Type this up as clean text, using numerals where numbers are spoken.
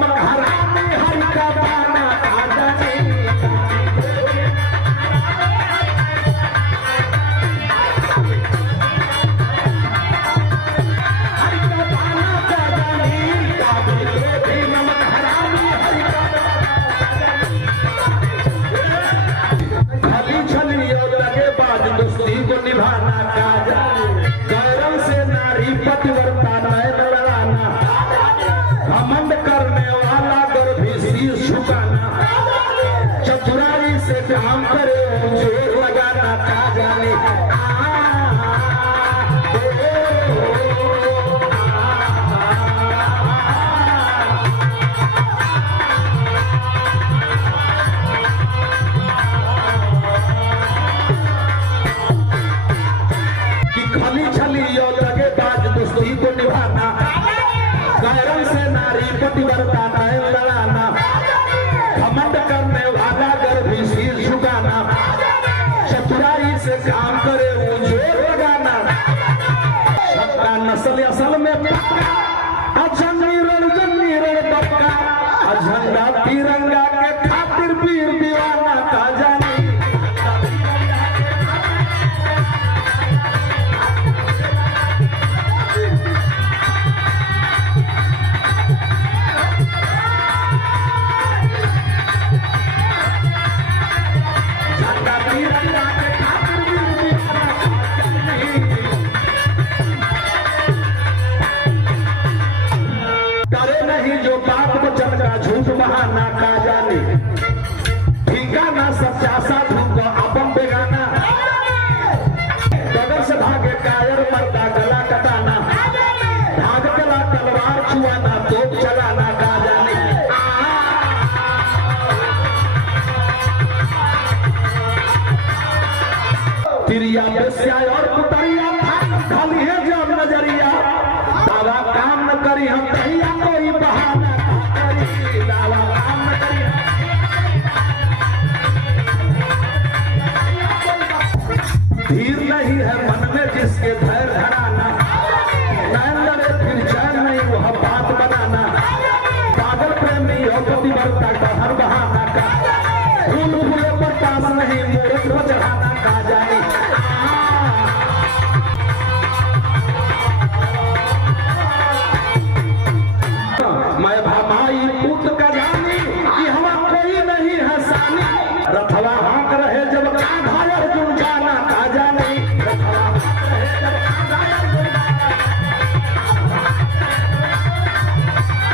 नमक हरामी हरि का दाना खा जाने हरि का दाना खा जाने काबे भी नमक हरामी हरि का भली छलियो लगे बाज दोस्ती को निभाना का जाने गौरव से नारी पतिव्रता नयन लड़ाना घमंड करने वाला गर्भी शीश झुकाना चतुराई से काम करे जोर लगाना का जाने खली छलियो लगे बाज दोस्ती को निभाना गैरम से नारी पतिव्रता नयन लड़ाना घमंड करने वाला गर्भी शीश झुकाना चतुराई से काम करे वो जोर लगाना सबका नस्ल असल में पक्का अजन्नी रण पक्का झंडा तिरंगा के खातिर वीर दीवाना का जाने जो बात वचन का झूठ बहाना का जाने ठिकाना सच्चा साधु को अपन बेगाना बगल से भागे कायर मरदा गला कटाना भाग चला तलवार छुआना तोप चलाना का जाने तिरिया बेस्या और पुतरिया खाली है जो नजरिया दावा काम न करी हम कहिया कोई बहाना करी दावा काम न करी धीर नहीं है मन में जिसके धैर्य धराना नैन लड़े फिर चैन नहीं वह बात बनाना पागल प्रेमी हो पतिव्रता का हर बहाना का फूल फूले पर तास नहीं मूर्ख को चढ़ाना का जाए